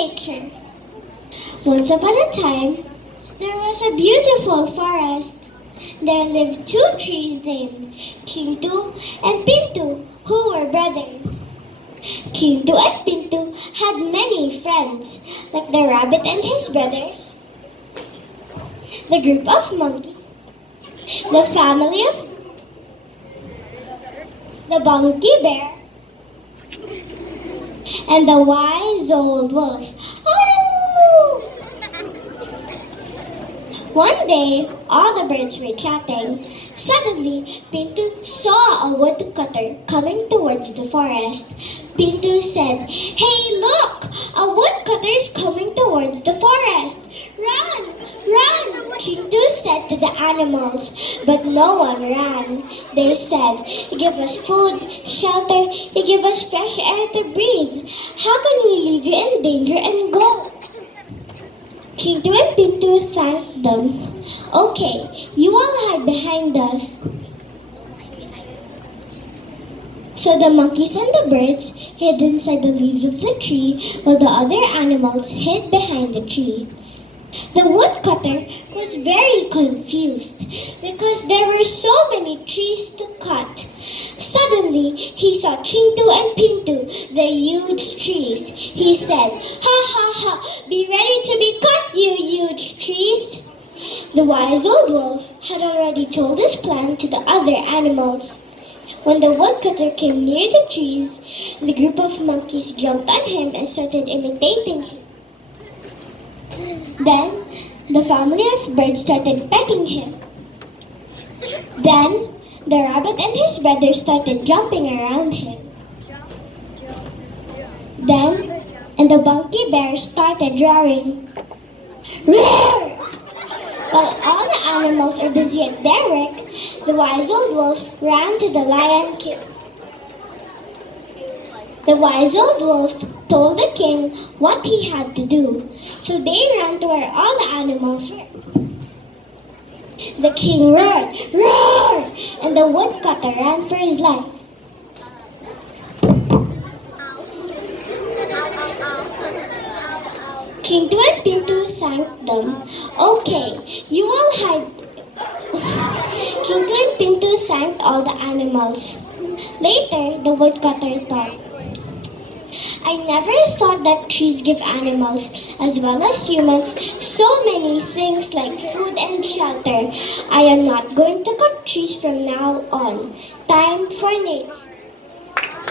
nature. Once upon a time, there was a beautiful forest. There lived two trees named Chintu and Pintu, who were brothers. Chintu and Pintu had many friends, like the rabbit and his brothers, the group of monkeys, the family of the monkey bear, and the wise old wolf. Oh! One day, all the birds were chatting. Suddenly, Pintu saw a woodcutter coming towards the forest. Pintu said, "Hey, look! A woodcutter is coming towards the forest! Run! Run!" Chintu said to the animals, but no one ran. They said, "You give us food, shelter, you give us fresh air to breathe. How can we leave you in danger and go?" Chintu and Pintu thanked them. "Okay, you all hide behind us." So the monkeys and the birds hid inside the leaves of the tree while the other animals hid behind the tree. The woodcutter was very confused because there were so many trees to cut. Suddenly, he saw Chintu and Pintu, the huge trees. He said, "Ha ha ha, be ready to be cut, you huge trees." The wise old wolf had already told his plan to the other animals. When the woodcutter came near the trees, the group of monkeys jumped on him and started imitating him. Then, the family of birds started petting him. Then, the rabbit and his brothers started jumping around him. Then, and the monkey bear started roaring. Roar! While all the animals are busy at their work, the wise old wolf ran to the lion king. The wise old wolf told the king what he had to do, so they ran to where all the animals were. The king roared, "Roar!" and the woodcutter ran for his life. Chintu and Pintu thanked them. "Okay, you all hide." Chintu and Pintu thanked all the animals. Later, the woodcutter thought, "I never thought that trees give animals, as well as humans, so many things like food and shelter. I am not going to cut trees from now on. Time for nature."